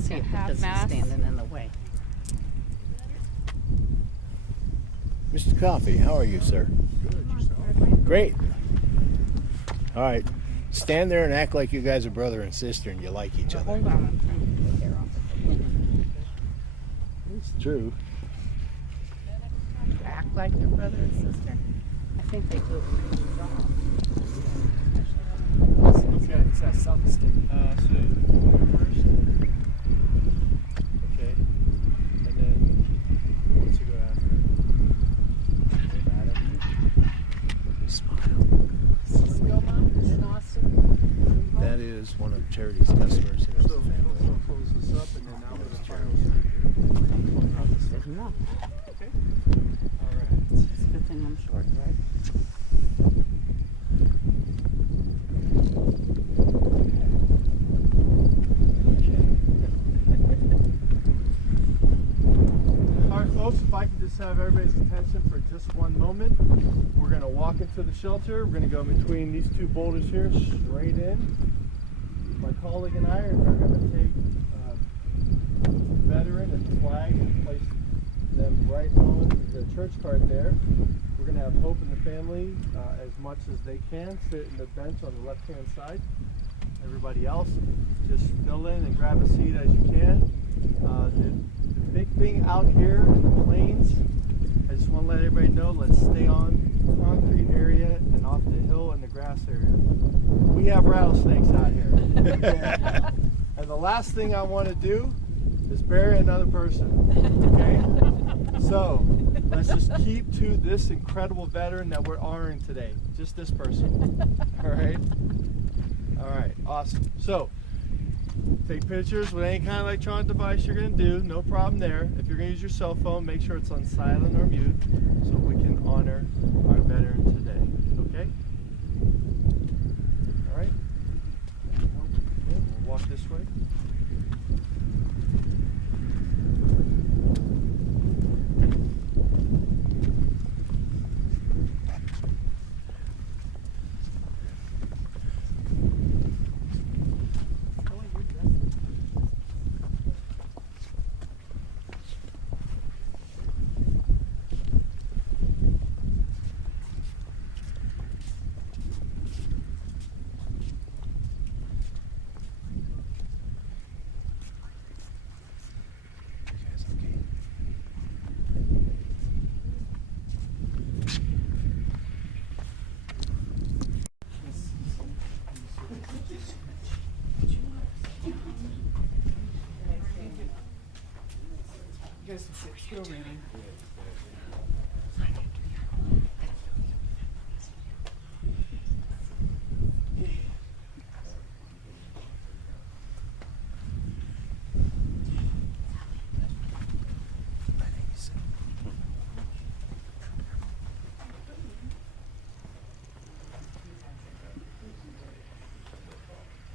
see it because he's standing in the way. Mr. Coffey, how are you, sir? Good, yourself? Great. All right. Stand there and act like you guys are brother and sister and you like each other. Hold on, I'm trying to get the hair off. It's true. Act like your brother and sister. I think they do. Okay, it's that self-esteem. So you first. Okay. And then what's it go after? Smile. Cisco Mom in Austin. That is one of Charity's customers. He knows So the family. we'll close this up and then now we're the final speaker. There's enough. Okay. All right. It's a good thing I'm short, right? All right, folks, if I can just have everybody's attention for just one moment. We're going to walk into the shelter. We're going to go between these two boulders here, straight in. My colleague and I are going to take the veteran and the flag and place them right on the church card there. We're going to have Hope and the family, as much as they can, sit in the bench on the left-hand side. Everybody else, just fill in and grab a seat as you can. The big thing out here in the plains, I just want to let everybody know, let's stay on the concrete area and off the hill and the grass area. We have rattlesnakes out here. And the last thing I want to do is bury another person. Okay? So, let's just keep to this incredible veteran that we're honoring today. Just this person. All right? All right, awesome. So, take pictures with any kind of electronic device you're going to do. No problem there. If you're going to use your cell phone, make sure it's on silent or mute so we can honor our veteran today. Okay? All right? Okay, we'll walk this way. You guys can sit still, reading.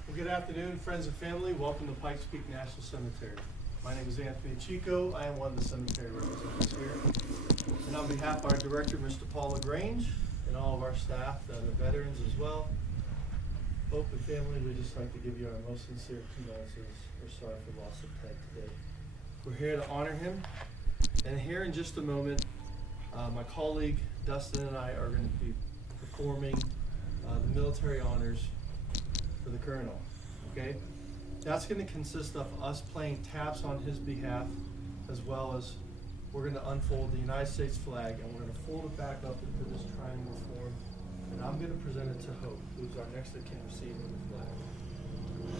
Well, good afternoon, friends and family. Welcome to Pikes Peak National Cemetery. My name is Anthony Chico. I am one of the cemetery representatives here. And on behalf of our director, Mr. Paul LaGrange, and all of our staff, the veterans as well, Hope and family, we'd just like to give you our most sincere condolences. We're sorry for the loss of Ted today. We're here to honor him. And here in just a moment, my colleague Dustin and I are going to be performing the military honors for the colonel. Okay? That's going to consist of us playing taps on his behalf, as well as we're going to unfold the United States flag, and we're going to fold it back up into this triangle form, and I'm going to present it to Hope, who's our next of kin receiving the flag.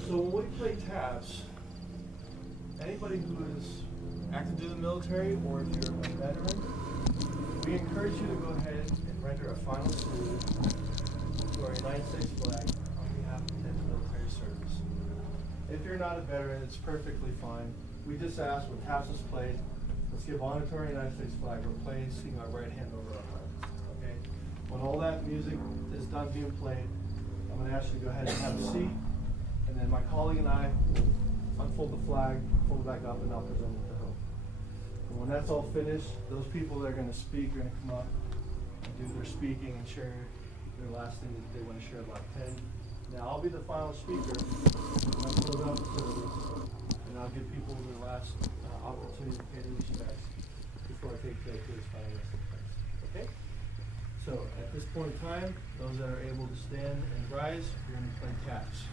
So when we play taps, anybody who is active in the military, or if you're a veteran, we encourage you to go ahead and render a final salute to our United States flag on behalf of Ted's military service. If you're not a veteran, it's perfectly fine. We just ask when taps is played, let's give honor to our United States flag. We're placing our right hand over our heart. Okay? When all that music is done being played, I'm going to ask you to go ahead and have a seat, and then my colleague and I will unfold the flag, fold it back up, and I'll present it to Hope. And when that's all finished, those people that are going to speak are going to come up and do their speaking and share their last thing that they want to share about Ted. Now I'll be the final speaker. I'll close out the service, and I'll give people take to his final resting place. Okay? So at this point in time, those that are able to stand and rise, you're going to play taps.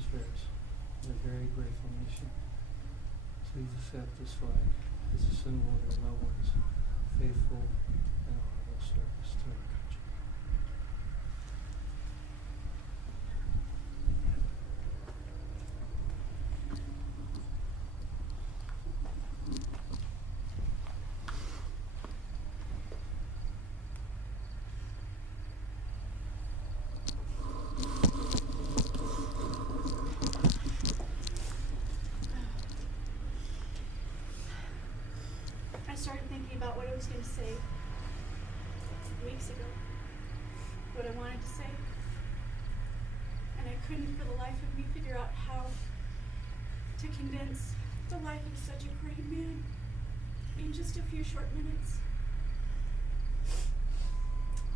Veterans Affairs. We're a very grateful nation. Please accept this flag as a symbol of our loved ones' faithful and honorable service to our country. I started thinking about what I was going to say weeks ago, what I wanted to say, and I couldn't for the life of me figure out how to condense the life of such a great man in just a few short minutes.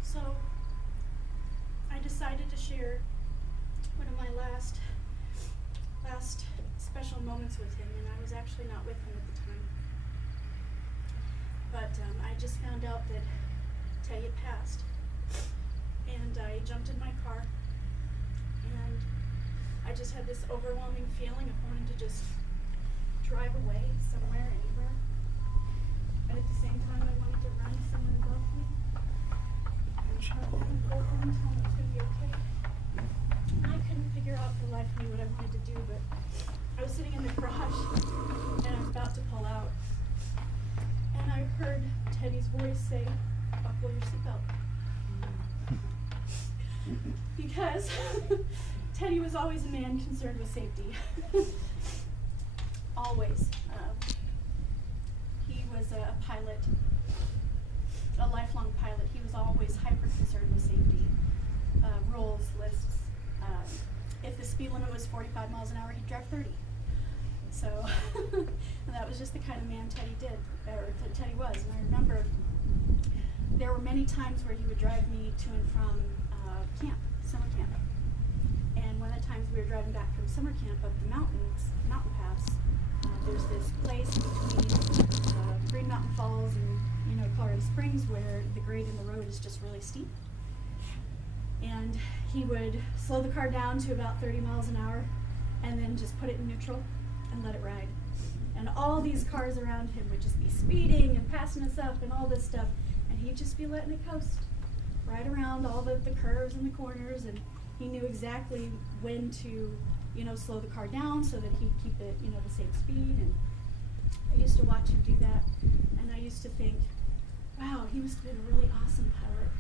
So I decided to share one of my last special moments with him, and I was actually not with him at the time. But I just found out that Teddy had passed, and I jumped in my car, and I just had this overwhelming feeling of wanting to just drive away somewhere, anywhere. And at the same time, I wanted to run someone above me and hold him and tell him it was going to be okay. I couldn't figure out for the life of me what I wanted to do, but I was sitting in the garage, and I was about to pull out. And I heard Teddy's voice say, "Buckle your seatbelt." Because Teddy was always a man concerned with safety. Always. He was a pilot, a lifelong pilot. He was always hyper concerned with safety. Rules, lists. If the speed limit was 45 miles an hour, he'd drive 30. So, and that was just the kind of man Teddy Teddy was. And I remember there were many times where he would drive me to and from summer camp. And one of the times we were driving back from summer camp up the mountain pass, there's this place between Green Mountain Falls and Colorado Springs where the grade in the road is just really steep. And he would slow the car down to about 30 miles an hour and then just put it in neutral and let it ride. And all these cars around him would just be speeding and passing us up and all this stuff, and he'd just be letting it coast right around all the curves and the corners, and he knew exactly when to slow the car down so that he'd keep it the same speed. And I used to watch him do that, and I used to think, wow, he must have been a really awesome pilot.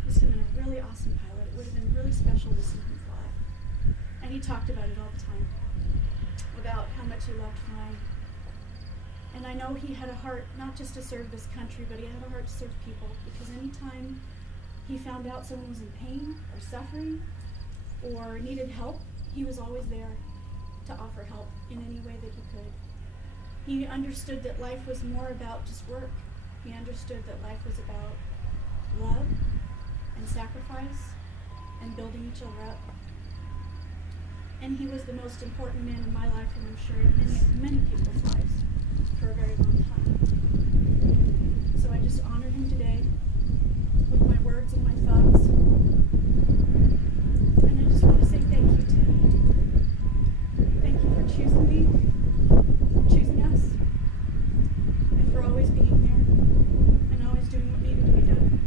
He must have been a really awesome pilot. It would have been really special to see him fly. And he talked about it all the time, about how much he loved flying. And I know he had a heart not just to serve this country, but he had a heart to serve people, because anytime he found out someone was in pain or suffering or needed help, he was always there to offer help in any way that he could. He understood that life was more about just work. He understood that life was about love and sacrifice and building each other up. And he was the most important man in my life, and I'm sure in many people's lives, for a very long time. So I just honor him today with my words and my thoughts. And I just want to say thank you to him. Thank you for choosing me, for choosing us, and for always being there and always doing what needed to be done.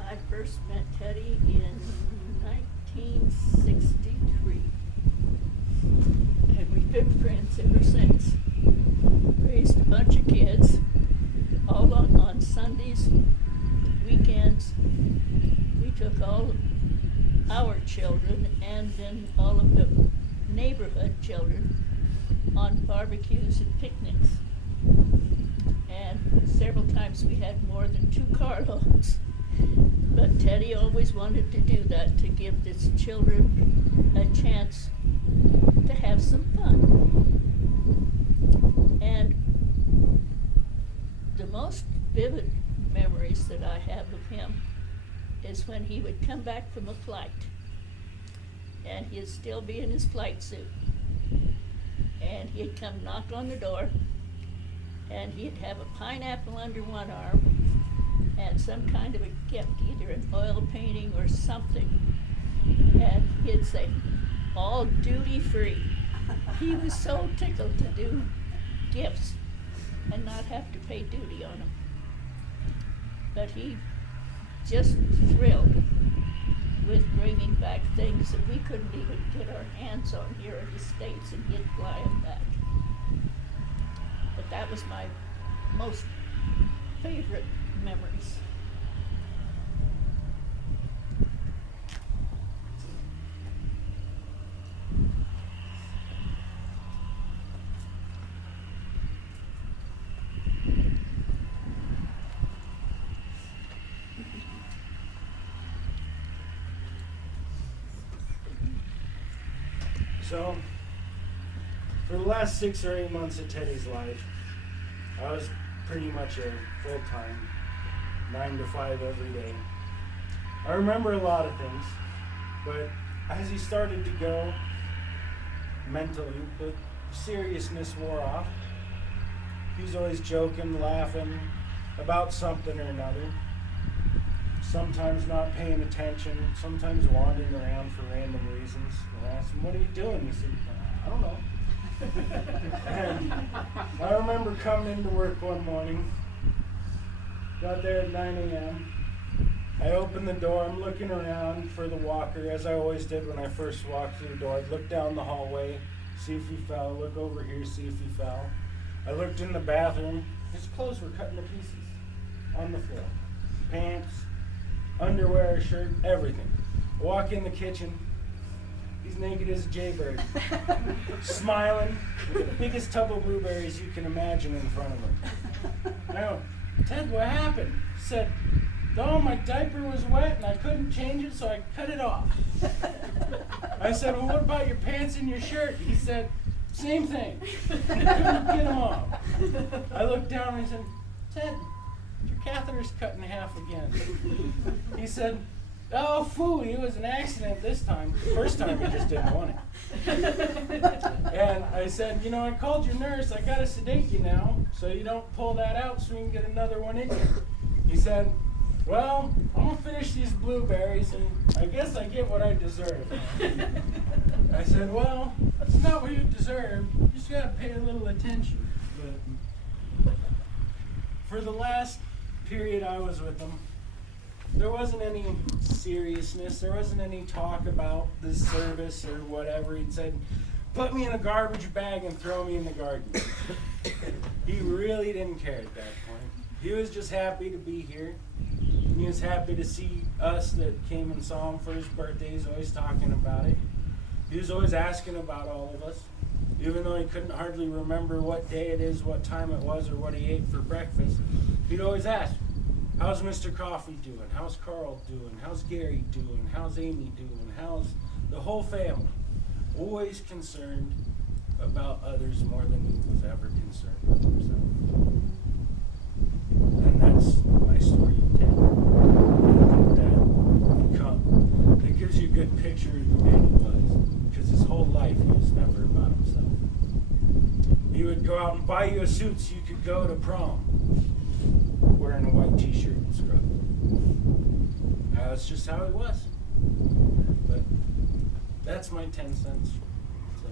I first met Teddy in 1963, and we've been friends ever since. Raised a bunch of kids, all on Sundays, weekends. We took all our children and then all of the neighborhood children on barbecues and picnics. And several times we had more than 2 carloads. But Teddy always wanted to do that, to give his children a chance to have some fun. And the most vivid memories that I have of him is when he would come back from a flight and he'd still be in his flight suit. And he'd come knock on the door and he'd have a pineapple under one arm and some kind of a gift, either an oil painting or something. And he'd say, all duty free. He was so tickled to do gifts and not have to pay duty on them. But he just thrilled with bringing back things that we couldn't even get our hands on here in the States, and he'd fly them back. But that was my most favorite memories. So, for the last 6 or 8 months of Teddy's life, I was pretty much a full-time, 9 to 5 every day. I remember a lot of things, but as he started to go mentally, the seriousness wore off. He was always joking, laughing about something or another. Sometimes not paying attention, sometimes wandering around for random reasons. And I asked him, what are you doing? He said, I don't know. And I remember coming into work one morning, got there at 9 a.m. I opened the door, I'm looking around for the walker, as I always did when I first walked through the door. I'd look down the hallway, see if he fell, look over here, see if he fell. I looked in the bathroom, his clothes were cut into pieces on the floor. Pants, underwear, shirt, everything. Walk in the kitchen, he's naked as a jaybird, smiling, with the biggest tub of blueberries you can imagine in front of him. I go, Ted, what happened? He said, oh, my diaper was wet and I couldn't change it, so I cut it off. I said, well, what about your pants and your shirt? He said, same thing. Couldn't get them off. I looked down and I said, Ted, your catheter's cut in half again. He said, oh, phooey, it was an accident this time. First time he just didn't want it. And I said, you know, I called your nurse. I got to sedate you now so you don't pull that out so we can get another one in you. He said, well, I'm going to finish these blueberries and I guess I get what I deserve. I said, well, that's not what you deserve. You just got to pay a little attention. But for the last period I was with him, there wasn't any seriousness. There wasn't any talk about the service or whatever. He'd said, put me in a garbage bag and throw me in the garden. He really didn't care at that point. He was just happy to be here. He was happy to see us that came and saw him for his birthday. He's always talking about it. He was always asking about all of us. Even though he couldn't hardly remember what day it is, what time it was, or what he ate for breakfast, he'd always ask, how's Mr. Coffee doing? How's Carl doing? How's Gary doing? How's Amy doing? How's the whole family? Always concerned about others more than he was ever concerned with himself. And that's my story of Ted. That gives you a good picture of the man he was. Because his whole life he was never about himself. He would go out and buy you a suit so you could go to prom wearing a white t-shirt and scrubs. That's just how he was. But that's my 10 cents. So.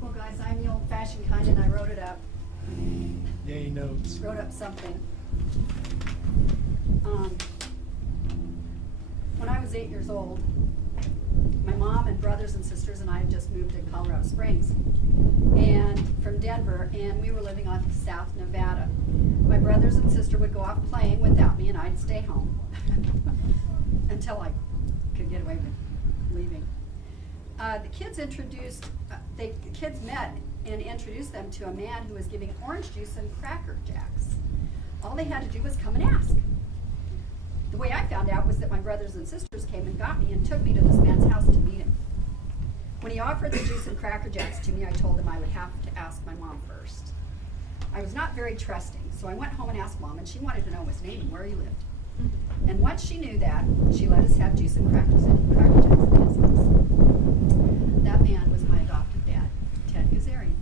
Well, guys, I'm the old-fashioned kind, and I wrote it up. Yay notes. Wrote up something. When I was 8 years old, my mom and brothers and sisters and I had just moved to Colorado Springs and from Denver, and we were living on South Nevada. My brothers and sister would go off playing without me, and I'd stay home until I could get away with leaving. The kids met and introduce them to a man who was giving orange juice and Cracker Jacks. All they had to do was come and ask. The way I found out was that my brothers and sisters came and got me and took me to this man's house to meet him. When he offered the juice and Cracker Jacks to me, I told him I would have to ask my mom first. I was not very trusting, so I went home and asked Mom, and she wanted to know his name and where he lived. And once she knew that, she let us have juice and Cracker Jacks in his house. That man was my adopted dad, Ted Grazarian.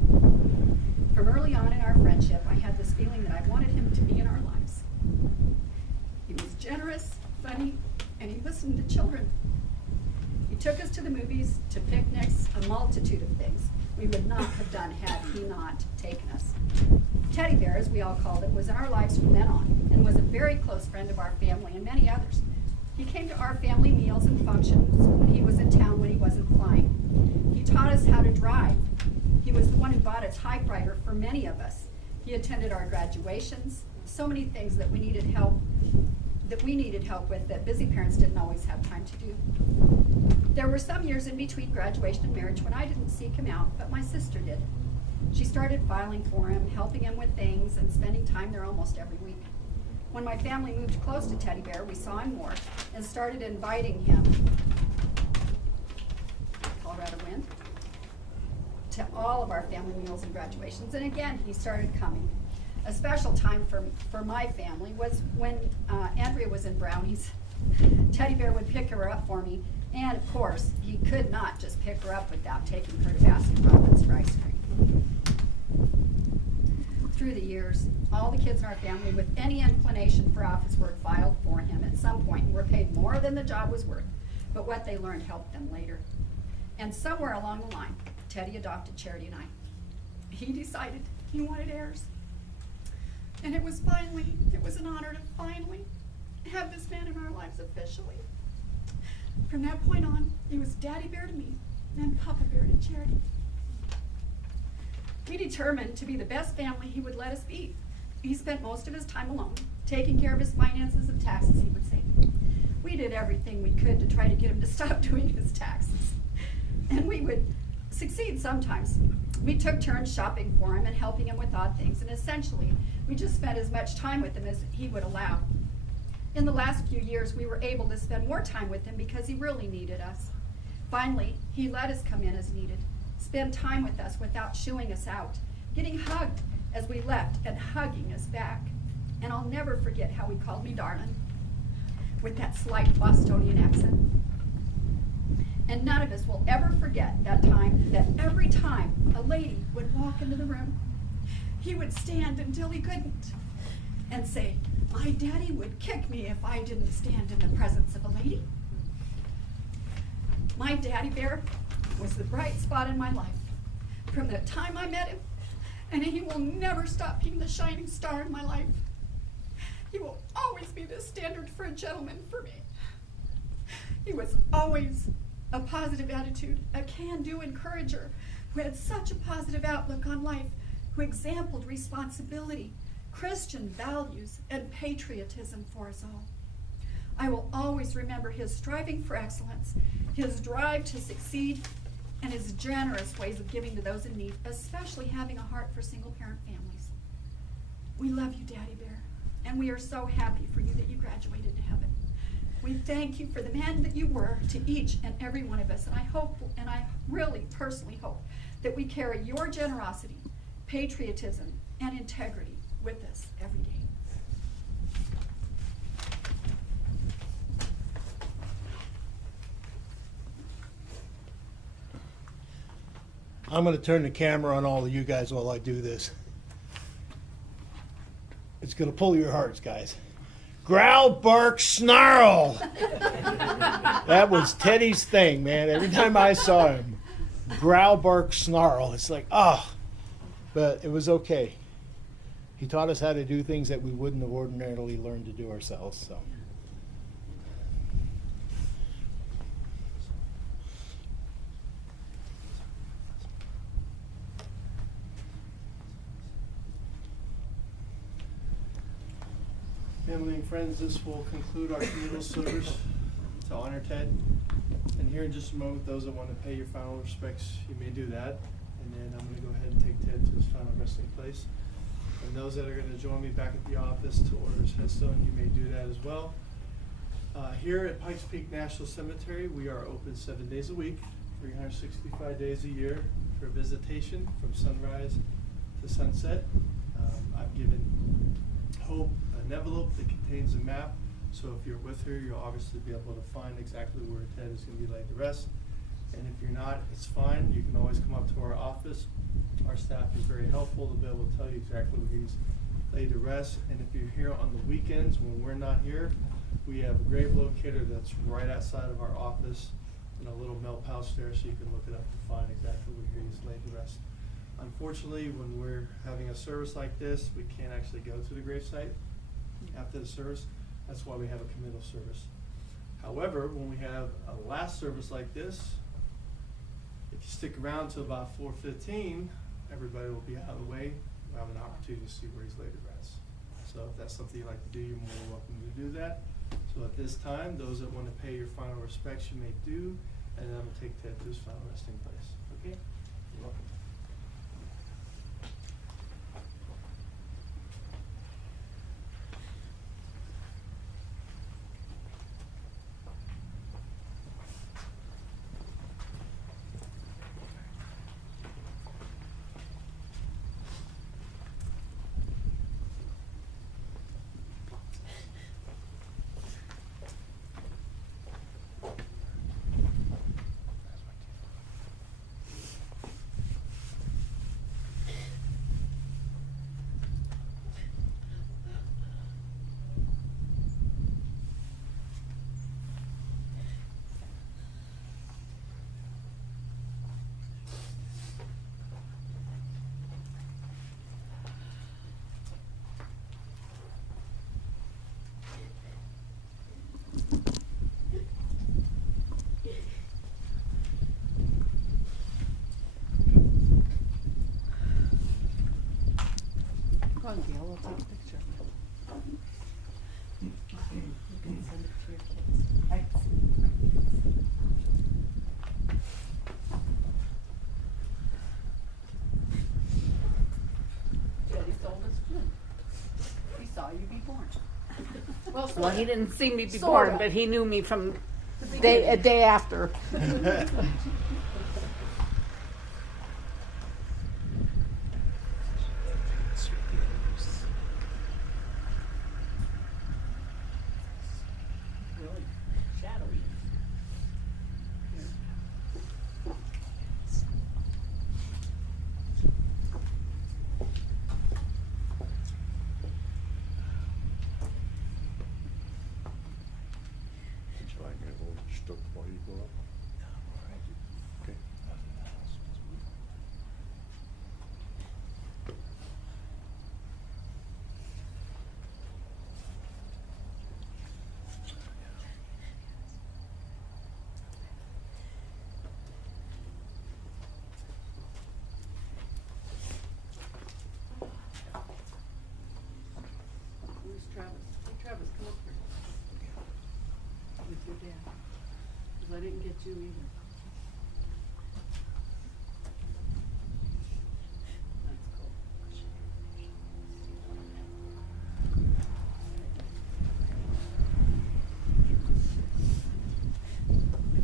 From early on in our friendship, I had this feeling that I wanted him to be in our lives. He was generous, funny, and he listened to children. He took us to the movies, to picnics, a multitude of things we would not have done had he not taken us. Teddy Bear, as we all called him, was in our lives from then on and was a very close friend of our family and many others. He came to our family meals and functions when he was in town when he wasn't flying. He taught us how to drive. He was the one who bought a typewriter for many of us. He attended our graduations, so many things that we needed help with that busy parents didn't always have time to do. There were some years in between graduation and marriage when I didn't seek him out, but my sister did. She started filing for him, helping him with things, and spending time there almost every week. When my family moved close to Teddy Bear, we saw him more and started inviting him, Colorado wind, to all of our family meals and graduations. And again, he started coming. A special time for my family was when Andrea was in Brownies. Teddy Bear would pick her up for me, and of course, he could not just pick her up without taking her to Baskin Robbins for ice cream. Through the years, all the kids in our family with any inclination for office work filed for him at some point and were paid more than the job was worth, but what they learned helped them later. And somewhere along the line, Teddy adopted Charity and I. He decided he wanted heirs. And it was an honor to finally have this man in our lives officially. From that point on, he was Daddy Bear to me and Papa Bear to Charity. We determined to be the best family he would let us be. He spent most of his time alone, taking care of his finances and taxes, he would say. We did everything we could to try to get him to stop doing his taxes. And we would succeed sometimes. We took turns shopping for him and helping him with odd things, and essentially, we just spent as much time with him as he would allow. In the last few years, we were able to spend more time with him because he really needed us. Finally, he let us come in as needed, spend time with us without shooing us out, getting hugged as we left and hugging us back. And I'll never forget how he called me darling, with that slight Bostonian accent. And none of us will ever forget that time, that every time a lady would walk into the room, he would stand until he couldn't and say, "My daddy would kick me if I didn't stand in the presence of a lady." My Daddy Bear was the bright spot in my life from the time I met him, and he will never stop being the shining star in my life. He will always be the standard for a gentleman for me. He was always a positive attitude, a can-do encourager who had such a positive outlook on life, who exemplified responsibility, Christian values, and patriotism for us all. I will always remember his striving for excellence, his drive to succeed, and his generous ways of giving to those in need, especially having a heart for single-parent families. We love you, Daddy Bear, and we are so happy for you that you graduated to heaven. We thank you for the man that you were to each and every one of us, and I hope, and I really personally hope, that we carry your generosity, patriotism, and integrity with us every day. I'm going to turn the camera on all of you guys while I do this. It's going to pull your hearts, guys. Growl, bark, snarl. That was Teddy's thing, man. Every time I saw him, growl, bark, snarl. It's like, oh. But it was okay. He taught us how to do things that we wouldn't have ordinarily learned to do ourselves. So. Family and friends, this will conclude our communal service to honor Ted. And here in just a moment, those that want to pay your final respects, you may do that. And then I'm going to go ahead and take And those that are going to join me back at the office to order his headstone, you may do that as well. Here at Pikes Peak National Cemetery, we are open 7 days a week, 365 days a year for visitation from sunrise to sunset. I've given Hope an envelope that contains a map, so if you're with her, you'll obviously be able to find exactly where Ted is going to be laid to rest. And if you're not, it's fine. You can always come up to our office. Our staff is very helpful to be able to tell you exactly where he's laid to rest. And if you're here on the weekends when we're not here, we have a grave locator that's right outside of our office in a little melt pouch there, so you can look it up to find exactly where he's laid to rest. Unfortunately, when we're having a service like this, we can't actually go to the gravesite after the service. That's why we have a committal service. However, when we have a last service like this, if you stick around to about 4:15, everybody will be out of the way. We'll have an opportunity to see where he's laid to rest. So if that's something you'd like to do, you're more than welcome to do that. So at this time, those that want to pay your final respects, you may do, and then I'm going to take Ted to his final resting place. Okay? You're welcome. Come on, Gail, we'll take a picture. You can send it to your kids. Thanks. Daddy told us good. He saw you be born. Well, he didn't see me be born, but he knew me from a day after. Really shadowy. Would you like me to hold your stick while you go up? Okay. Where's Travis? Hey, Travis, come up here. With your dad. 'Cause I didn't get you either. That's cool.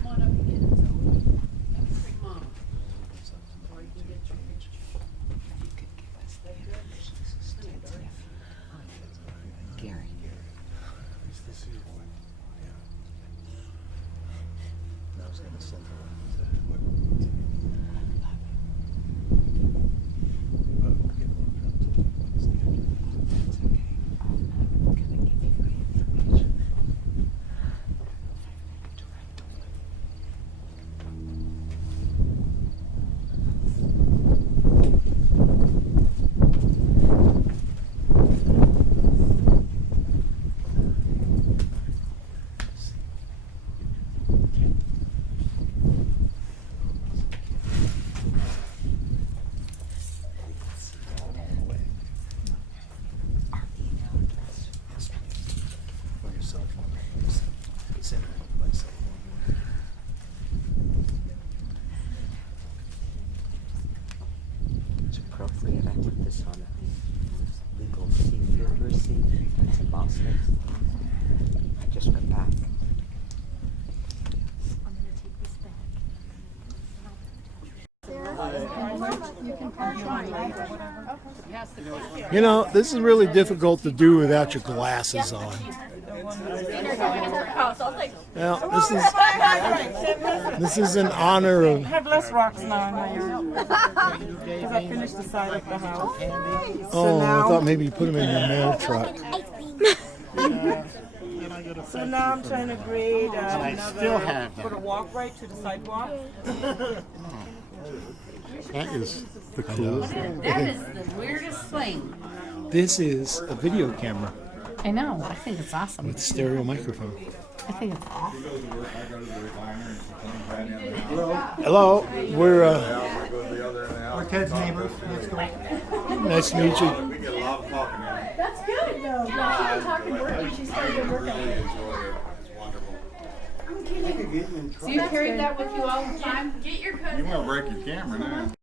Come on up and get it, Zoe. Bring Mom. Or you can get your picture. Is that good? Honey, darling. Gary. Is this your boy? Yeah. I was gonna send her one to what? But we'll get one up to Wednesday. That's okay. I'm gonna give you my information. All the way. Our email address. Yes, please. For your cell phone. Send it to my cell phone. It's appropriate. I put this on it. legal seafood receipt. That's in Boston. I just went back. I'm gonna take this back. You know, this is really difficult to do without your glasses on. Now, this is in honor of. I have less rocks now in my yard because I finished the side of the house. Oh, I thought maybe you put them in your mail truck. So now I'm trying to grade another, put a walk right to the sidewalk. That is the coolest thing. That is the weirdest thing. This is a video camera I know. I think it's awesome. with stereo microphone. I think it's awesome. Hello, we're Ted's neighbors. Let's go. nice to meet you. That's good. Yeah, she can talk and work and she's starting to work on it. So you carry that with you all the time? Get your cousin. You want to break your camera now.